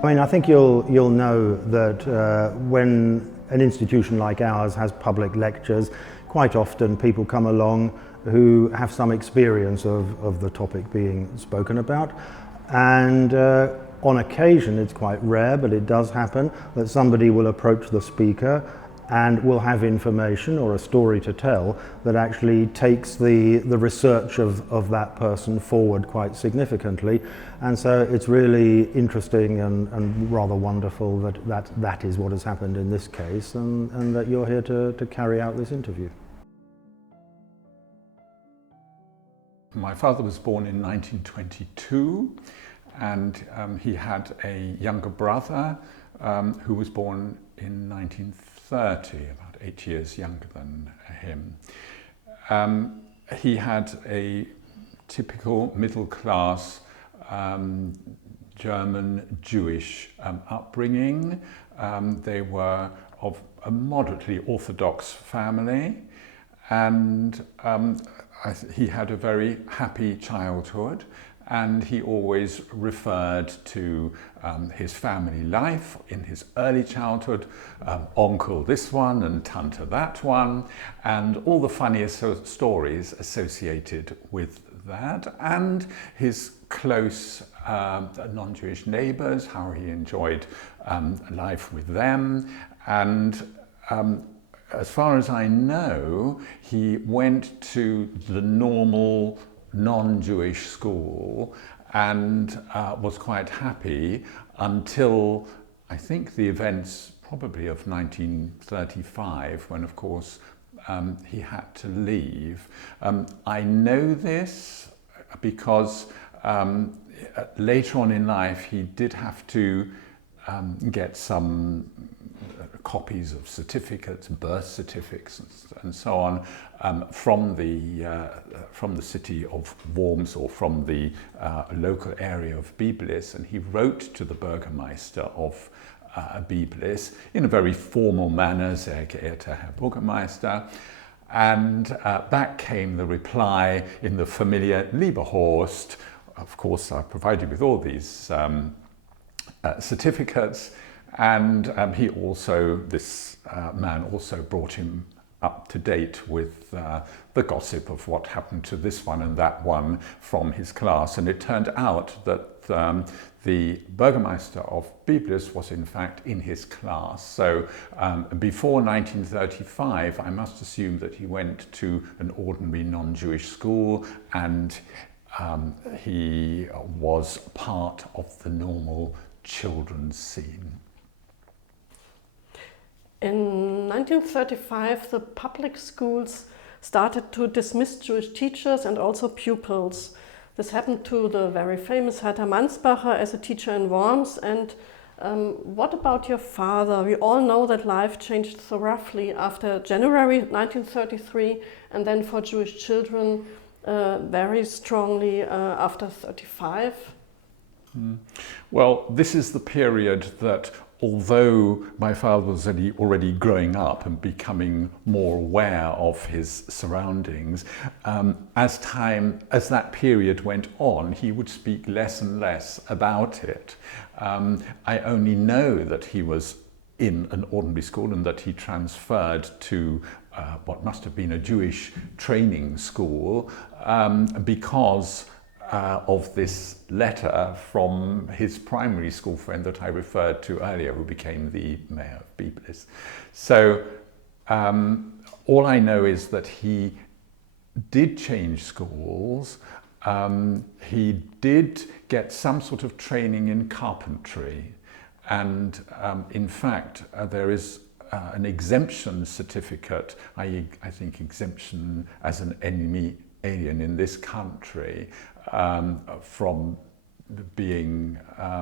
I mean, I think you'll know that when an institution like ours has public lectures, quite often people come along who have some experience of the topic being spoken about, and on occasion, it's quite rare, but it does happen, that somebody will approach the speaker and will have information or a story to tell that actually takes the research of that person forward quite significantly. And so it's really interesting and rather wonderful that is what has happened in this case, and that you're here to carry out this interview. My father was born in 1922, and he had a younger brother who was born in 1930, about 8 years younger than him. He had a typical middle-class German Jewish upbringing. They were of a moderately Orthodox family, and he had a very happy childhood, and he always referred to his family life in his early childhood, uncle this one and tante that one, and all the funniest stories associated with that, and his close non-Jewish neighbours, how he enjoyed life with them. And as far as I know, he went to the normal non-Jewish school and was quite happy until, I think, the events probably of 1935, when of course he had to leave. I know this because later on in life he did have to get some copies of certificates, birth certificates, and so on, from the city of Worms, or from the local area of Biblis, and he wrote to the Burgermeister of Biblis in a very formal manner, sehr geehrter Herr Bürgermeister, and back came the reply in the familiar Lieber Horst. Of course, I provided with all these certificates. And this man also brought him up to date with the gossip of what happened to this one and that one from his class. And it turned out that the Burgermeister of Biblis was in fact in his class. So before 1935, I must assume that he went to an ordinary non-Jewish school, and he was part of the normal children's scene. In 1935, the public schools started to dismiss Jewish teachers and also pupils. This happened to the very famous Hertha Mansbacher as a teacher in Worms. And what about your father? We all know that life changed so roughly after January 1933, and then for Jewish children very strongly after 1935. Well, this is the period that, although my father was already growing up and becoming more aware of his surroundings, as that period went on, he would speak less and less about it. I only know that he was in an ordinary school and that he transferred to what must have been a Jewish training school because of this letter from his primary school friend that I referred to earlier, who became the mayor of Biblis. So all I know is that he did change schools. He did get some sort of training in carpentry, and in fact there is an exemption certificate, i.e. I think exemption as an alien in this country, from being, I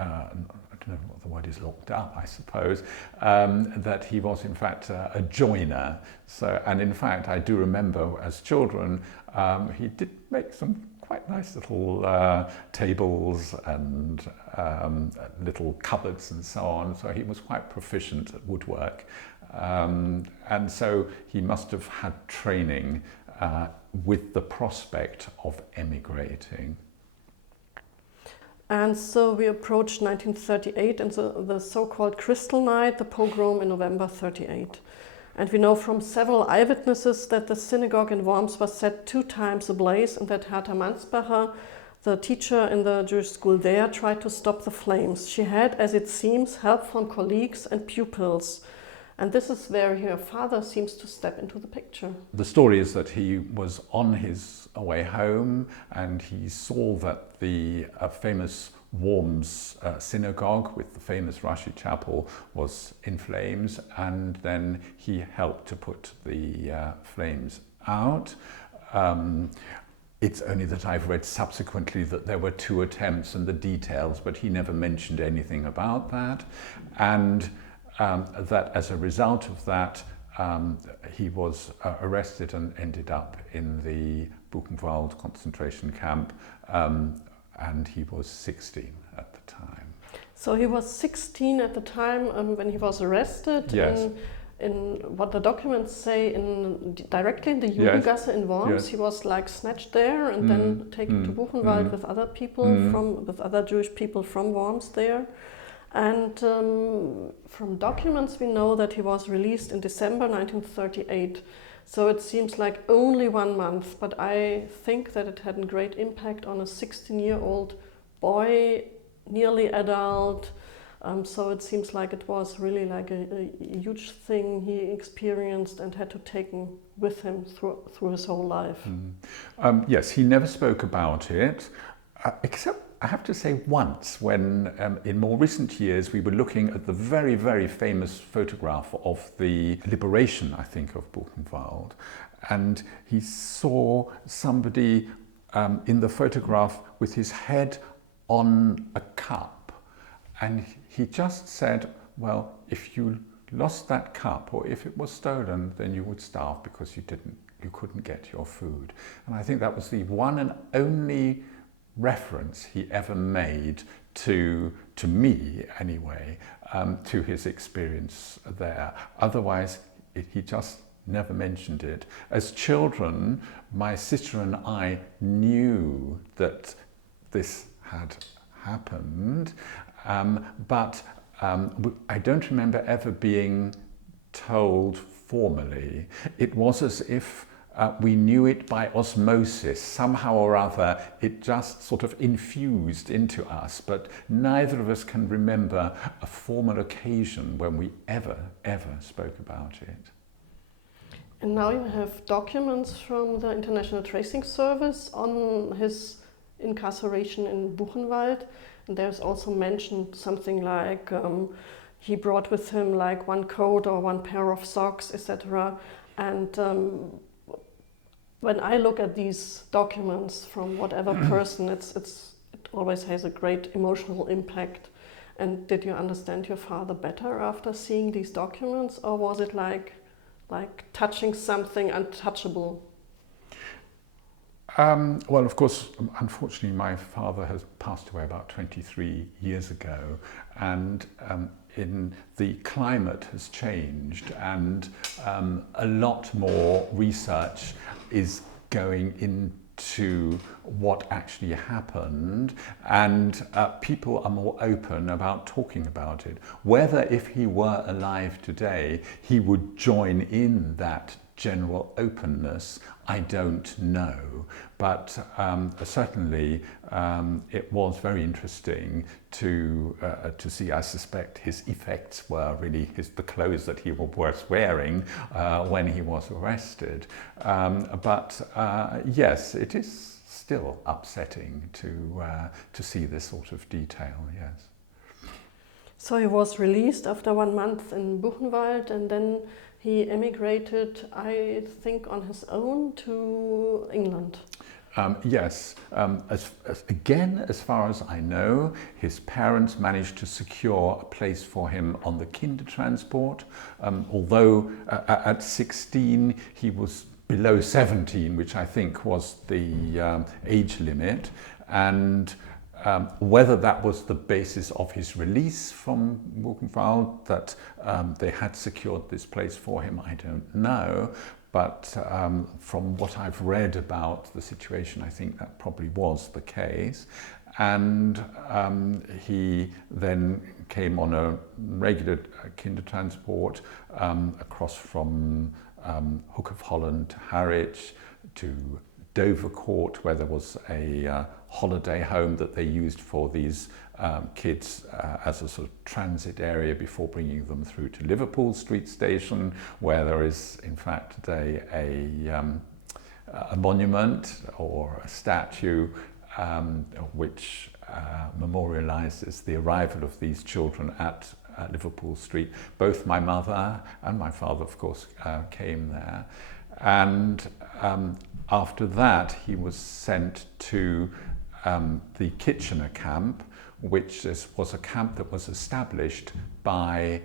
don't know what the word is, locked up, I suppose, that he was in fact a joiner. So, and in fact, I do remember as children, he did make some quite nice little tables and little cupboards and so on. So he was quite proficient at woodwork. And so he must have had training with the prospect of emigrating. And so we approached 1938 and the so-called Crystal Night, the pogrom in November 38. And we know from several eyewitnesses that the synagogue in Worms was set 2 times ablaze and that Hertha Mansbacher, the teacher in the Jewish school there, tried to stop the flames. She had, as it seems, help from colleagues and pupils. And this is where her father seems to step into the picture. The story is that he was on his way home and he saw that the famous Worms synagogue with the famous Rashi chapel was in flames, and then he helped to put the flames out. It's only that I've read subsequently that there were 2 attempts and the details, but he never mentioned anything about that. And that as a result of that, he was arrested and ended up in the Buchenwald concentration camp, and he was 16 at the time. So he was 16 at the time when he was arrested. Yes. In what the documents say, directly in the Judengasse in Worms. Yes. He was like snatched there and then taken to Buchenwald with other people, with other Jewish people from Worms there. And from documents we know that he was released in December 1938. So it seems like only 1 month, but I think that it had a great impact on a 16-year-old boy, nearly adult. So it seems like it was really like a huge thing he experienced and had to take with him through his whole life. Yes, he never spoke about it, except I have to say once when in more recent years we were looking at the very, very famous photograph of the liberation, I think, of Buchenwald, and he saw somebody in the photograph with his head on a cup. And he just said, well, if you lost that cup or if it was stolen, then you would starve because you couldn't get your food. And I think that was the one and only reference he ever made to me anyway, to his experience there. Otherwise, he just never mentioned it. As children, my sister and I knew that this had happened, but I don't remember ever being told formally. It was as if we knew it by osmosis. Somehow or other, it just sort of infused into us, but neither of us can remember a formal occasion when we ever spoke about it. And now you have documents from the International Tracing Service on his incarceration in Buchenwald. And there's also mentioned something like he brought with him like 1 coat or 1 pair of socks, etc. And when I look at these documents from whatever person, it always has a great emotional impact. And did you understand your father better after seeing these documents, or was it like touching something untouchable? Well, of course, unfortunately, my father has passed away about 23 years ago, and the climate has changed, and a lot more research is going into what actually happened, and people are more open about talking about it. Whether, if he were alive today, he would join in that general openness, I don't know, but certainly it was very interesting to see. I suspect his effects were really the clothes that he was wearing when he was arrested. But yes, it is still upsetting to see this sort of detail. Yes. So he was released after 1 month in Buchenwald, and then he emigrated, I think, on his own to England. Yes. As far as I know, his parents managed to secure a place for him on the Kindertransport, although at 16 he was below 17, which I think was the age limit, and whether that was the basis of his release from Buchenwald, that they had secured this place for him, I don't know. But from what I've read about the situation, I think that probably was the case. and he then came on a regular kindertransport across from Hook of Holland to Harwich to Dovercourt, where there was a holiday home that they used for these kids as a sort of transit area before bringing them through to Liverpool Street Station, where there is in fact today a monument or a statue which memorializes the arrival of these children at Liverpool Street. Both my mother and my father, of course, came there. And after that, he was sent to the Kitchener camp, which was a camp that was established by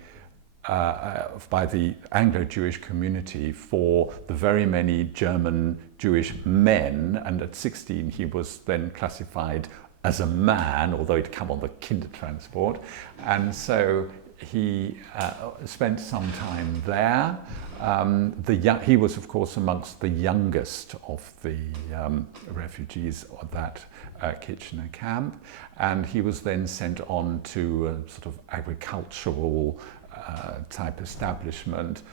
the Anglo-Jewish community for the very many German Jewish men, and at 16 he was then classified as a man, although he'd come on the kindertransport, and so he spent some time there. He was, of course, amongst the youngest of the refugees of that Kitchener camp, and he was then sent on to a sort of agricultural type establishment,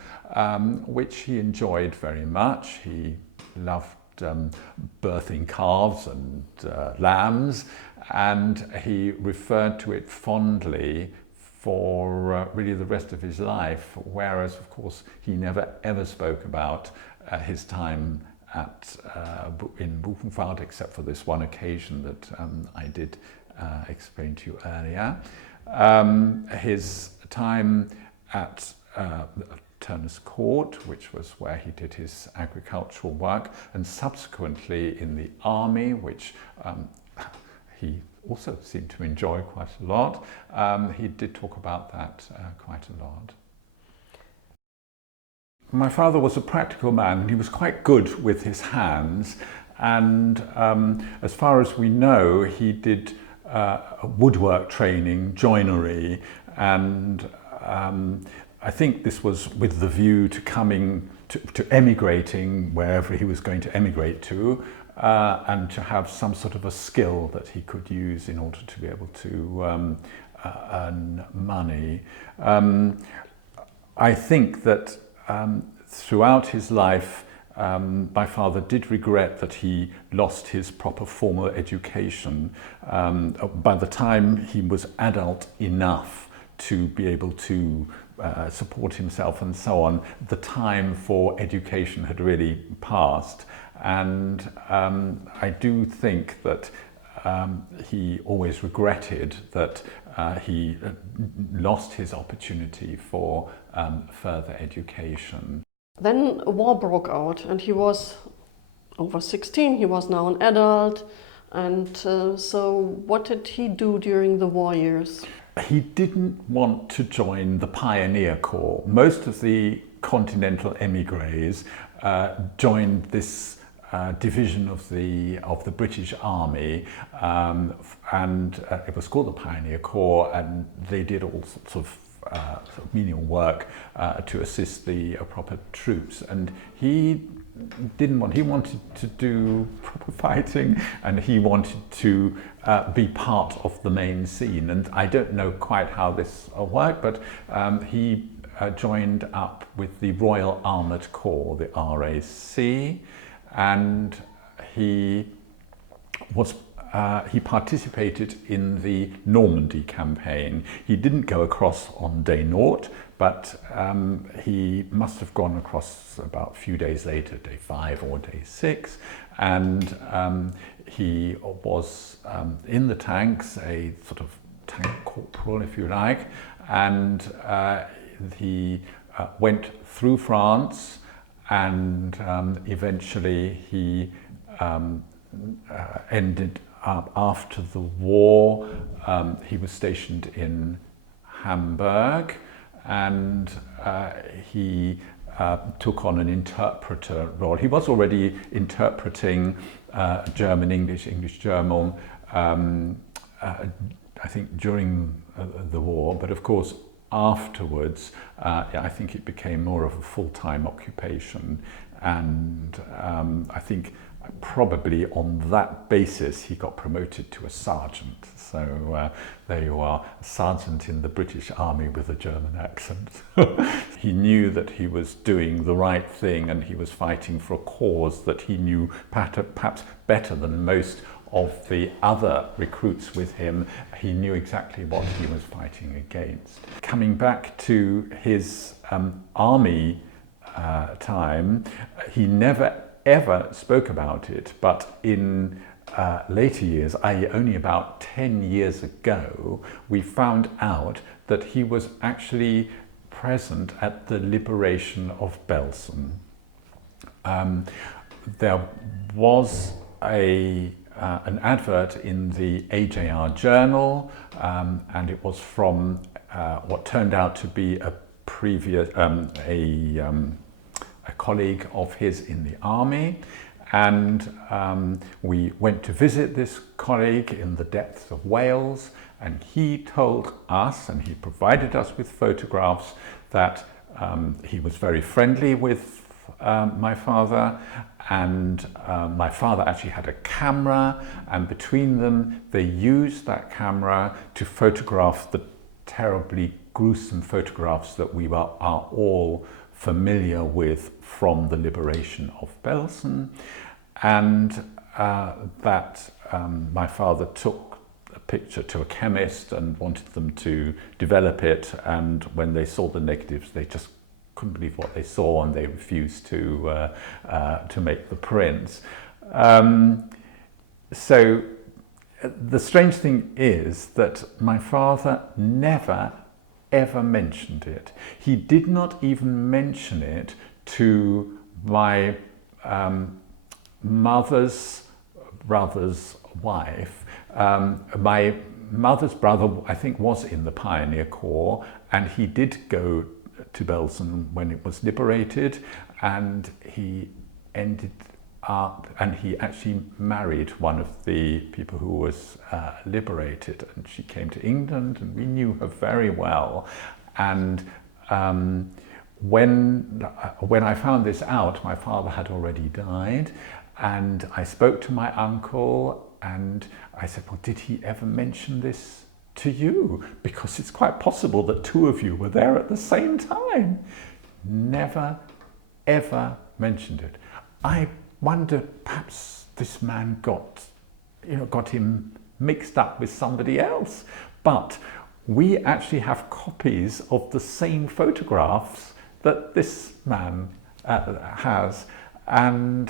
which he enjoyed very much. He loved birthing calves and lambs, and he referred to it fondly for really the rest of his life, whereas of course he never ever spoke about his time in Buchenwald, except for this one occasion that I did explain to you earlier. His time at Turner's Court, which was where he did his agricultural work, and subsequently in the army, which he also seemed to enjoy quite a lot. He did talk about that quite a lot. My father was a practical man, and he was quite good with his hands, and as far as we know, he did woodwork training, joinery, and I think this was with the view to coming to emigrating wherever he was going to emigrate to, and to have some sort of a skill that he could use in order to be able to earn money. I think that throughout his life, my father did regret that he lost his proper formal education. By the time he was adult enough to be able to support himself and so on, the time for education had really passed. And I do think that he always regretted that he lost his opportunity for further education. Then a war broke out, and he was over 16, he was now an adult, and so what did he do during the war years? He didn't want to join the Pioneer Corps. Most of the continental émigrés joined this division of the British Army, and it was called the Pioneer Corps, and they did all sorts of menial work to assist the proper troops. And he wanted to do proper fighting, and he wanted to be part of the main scene. And I don't know quite how this worked, but he joined up with the Royal Armoured Corps, the RAC, and he participated in the Normandy campaign. He didn't go across on day naught, but he must have gone across about a few days later, day 5 or day 6, and he was in the tanks, a sort of tank corporal, if you like, and he went through France, and eventually he ended up, after the war, he was stationed in Hamburg, and he took on an interpreter role. He was already interpreting German, English, German, I think during the war, but of course afterwards I think it became more of a full-time occupation, and I think probably on that basis he got promoted to a sergeant. So there you are, a sergeant in the British Army with a German accent. He knew that he was doing the right thing and he was fighting for a cause that he knew perhaps better than most of the other recruits with him. He knew exactly what he was fighting against. Coming back to his army time, he never ever spoke about it, but in later years, i.e. only about 10 years ago, we found out that he was actually present at the liberation of Belsen. There was an advert in the AJR journal, and it was from what turned out to be a previous a colleague of his in the army, and we went to visit this colleague in the depths of Wales, and he told us, and he provided us with photographs, that he was very friendly with my father, and my father actually had a camera, and between them they used that camera to photograph the terribly gruesome photographs that we are all familiar with from the liberation of Belsen, and that my father took a picture to a chemist and wanted them to develop it, and when they saw the negatives they just couldn't believe what they saw and they refused to make the prints. So the strange thing is that my father never ever mentioned it. He did not even mention it to my mother's brother's wife. My mother's brother, I think, was in the Pioneer Corps, and he did go to Belsen when it was liberated, and he ended up, and he actually married one of the people who was liberated, and she came to England, and we knew her very well. And when I found this out, my father had already died, and I spoke to my uncle, and I said, well, did he ever mention this to you? Because it's quite possible that two of you were there at the same time. Never, ever mentioned it. I wonder, perhaps this man got him mixed up with somebody else. But we actually have copies of the same photographs that this man has, and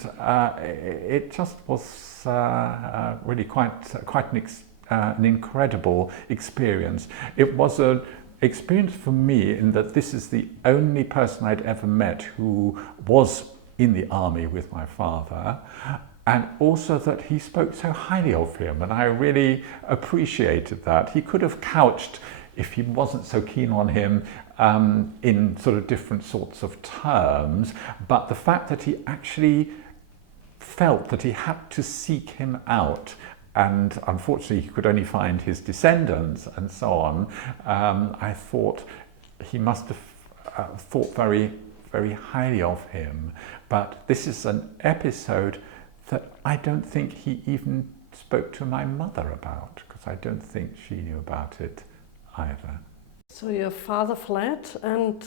it just was really quite an incredible experience. It was an experience for me in that this is the only person I'd ever met who was in the army with my father, and also that he spoke so highly of him, and I really appreciated that. He could have couched, if he wasn't so keen on him, in sort of different sorts of terms, but the fact that he actually felt that he had to seek him out, and unfortunately he could only find his descendants and so on, I thought he must have thought very, very highly of him. But this is an episode that I don't think he even spoke to my mother about, because I don't think she knew about it either. So your father fled, and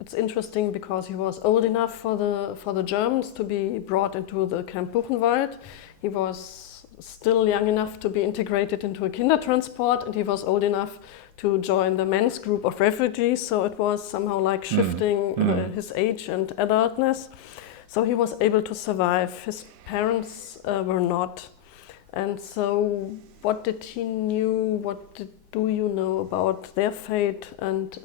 it's interesting because he was old enough for the Germans to be brought into the Camp Buchenwald. He was still young enough to be integrated into a Kindertransport, and he was old enough to join the men's group of refugees, so it was somehow like shifting his age and adultness. So he was able to survive. His parents were not. And so what did he knew, do you know about their fate, and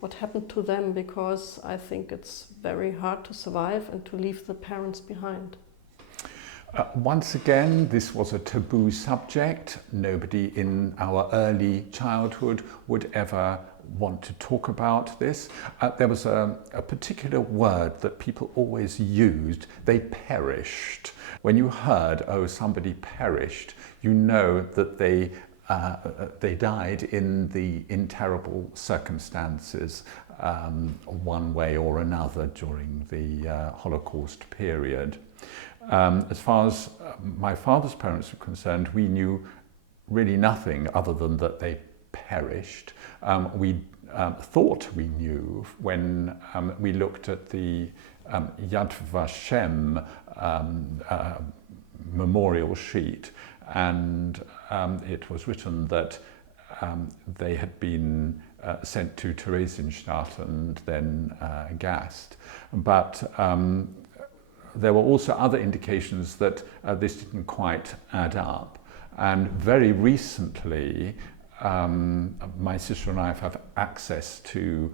what happened to them? Because I think it's very hard to survive and to leave the parents behind. Once again, this was a taboo subject. Nobody in our early childhood would ever want to talk about this. There was a particular word that people always used. They perished. When you heard, oh, somebody perished, you know that they died in terrible circumstances, one way or another during the Holocaust period. As far as my father's parents were concerned, we knew really nothing other than that they perished. We thought we knew when we looked at the Yad Vashem memorial sheet, and it was written that they had been sent to Theresienstadt and then gassed. But there were also other indications that this didn't quite add up. And very recently, my sister and I have access to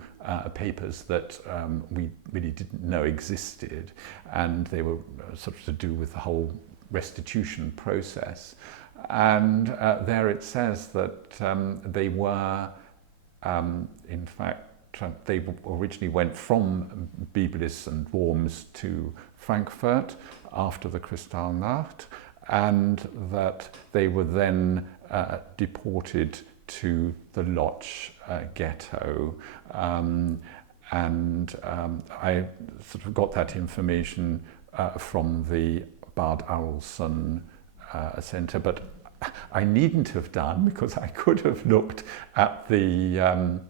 papers that we really didn't know existed, and they were sort of to do with the whole restitution process. And there it says that they were, in fact, they originally went from Biblis and Worms to Frankfurt after the Kristallnacht, and that they were then deported to the Lodz ghetto. I sort of got that information from the Bad Arolsen Centre, but I needn't have done, because I could have looked at the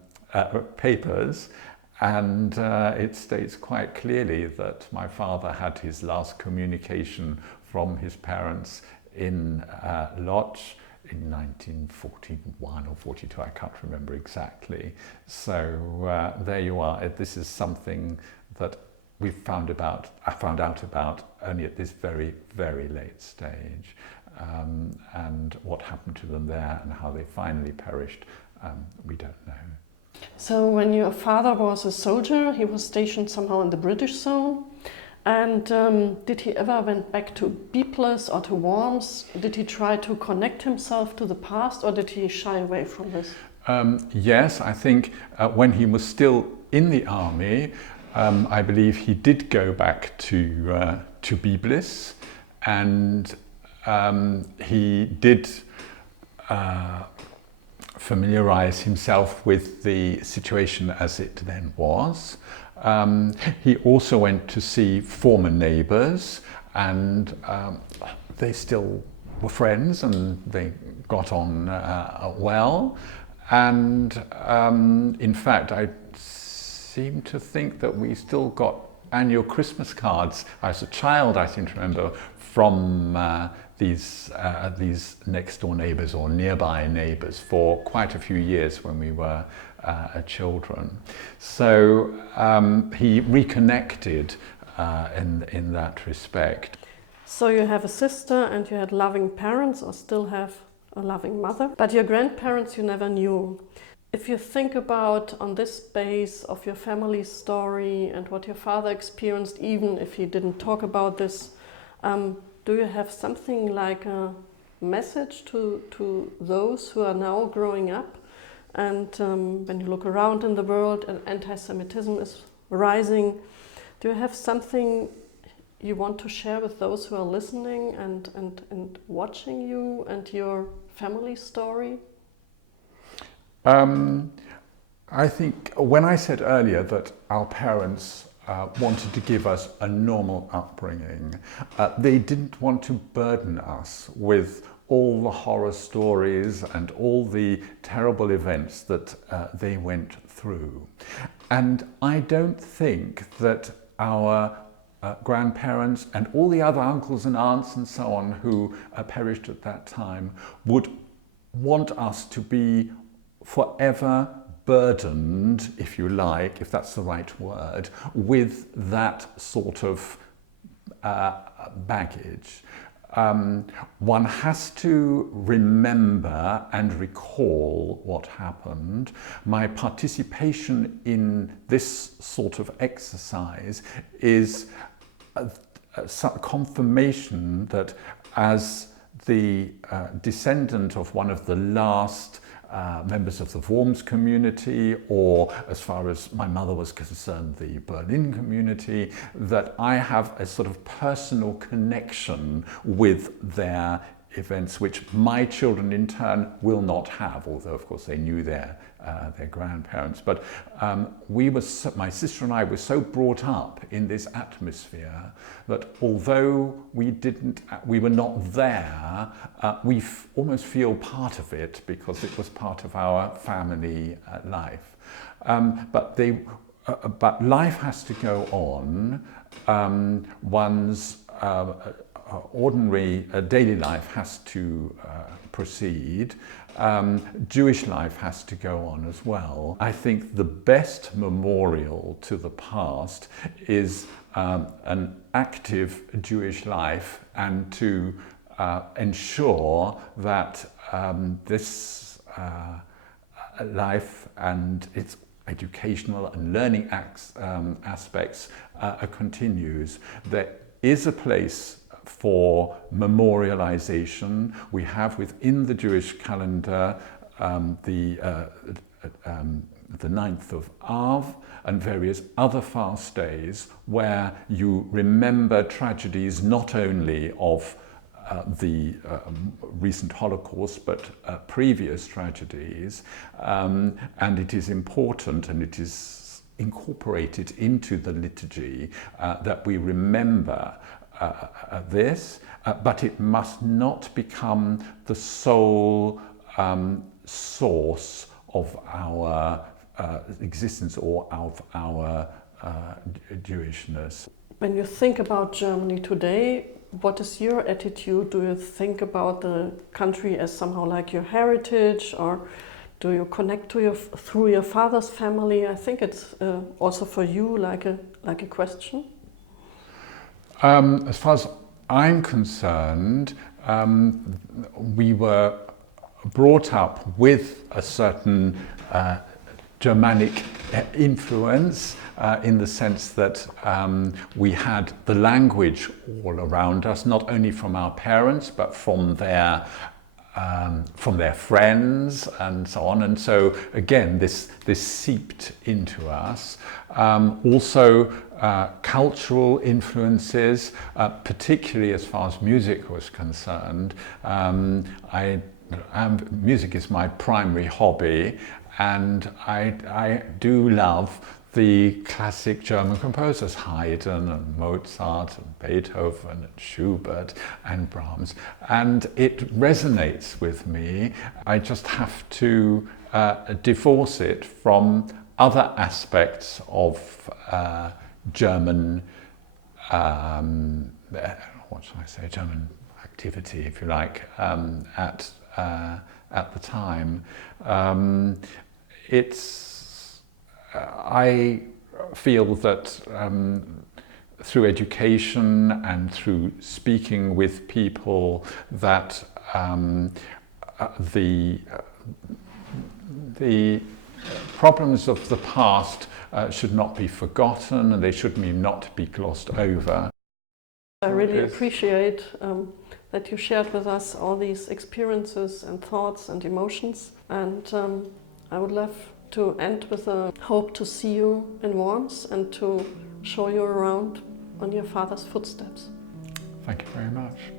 papers, and it states quite clearly that my father had his last communication from his parents in Lodz in 1941 or 42, I can't remember exactly. So there you are. This is something that I found out about only at this very, very late stage. And what happened to them there and how they finally perished, we don't know. So when your father was a soldier, he was stationed somehow in the British zone. And did he ever went back to Biblis or to Worms? Did he try to connect himself to the past, or did he shy away from this? Yes, I think when he was still in the army, I believe he did go back to Biblis, and he did familiarize himself with the situation as it then was. He also went to see former neighbours, and they still were friends and they got on well. And in fact, I seem to think that we still got annual Christmas cards. As a child, I seem to remember, from these next door neighbours or nearby neighbours for quite a few years when we were children. So he reconnected in that respect. So you have a sister and you had loving parents, or still have a loving mother, but your grandparents you never knew. If you think about on this base of your family story and what your father experienced, even if he didn't talk about this, do you have something like a message to those who are now growing up? And when you look around in the world and anti-Semitism is rising, do you have something you want to share with those who are listening and watching you and your family story? I think when I said earlier that our parents wanted to give us a normal upbringing, they didn't want to burden us with all the horror stories and all the terrible events that they went through. And I don't think that our grandparents and all the other uncles and aunts and so on who perished at that time would want us to be forever burdened, if you like, if that's the right word, with that sort of baggage. One has to remember and recall what happened. My participation in this sort of exercise is a confirmation that as the descendant of one of the last members of the Worms community, or as far as my mother was concerned, the Berlin community, that I have a sort of personal connection with their events, which my children in turn will not have, although of course they knew their their grandparents. But my sister and I were so brought up in this atmosphere that although we were not there, we almost feel part of it because it was part of our family life. But life has to go on. One's ordinary daily life has to proceed. Jewish life has to go on as well. I think the best memorial to the past is an active Jewish life, and to ensure that this life and its educational and learning aspects continues. There is a place for memorialization. We have within the Jewish calendar the 9th of Av and various other fast days where you remember tragedies not only of the recent Holocaust, but previous tragedies, and it is important, and it is incorporated into the liturgy that we remember this, but it must not become the sole source of our existence or of our Jewishness. When you think about Germany today, what is your attitude? Do you think about the country as somehow like your heritage, or do you connect to through your father's family? I think it's also for you like a question. As far as I'm concerned, we were brought up with a certain Germanic influence in the sense that we had the language all around us, not only from our parents, but from their friends and so on. And so again, this seeped into us. Also cultural influences, particularly as far as music was concerned. Music is my primary hobby, and I do love the classic German composers, Haydn and Mozart and Beethoven and Schubert and Brahms, and it resonates with me. I just have to divorce it from other aspects of German, what should I say, German activity, if you like, at the time. I feel that through education and through speaking with people, that the problems of the past should not be forgotten, and they should not be glossed over. I really appreciate that you shared with us all these experiences and thoughts and emotions, and I would love to end with a hope to see you in Worms and to show you around on your father's footsteps. Thank you very much.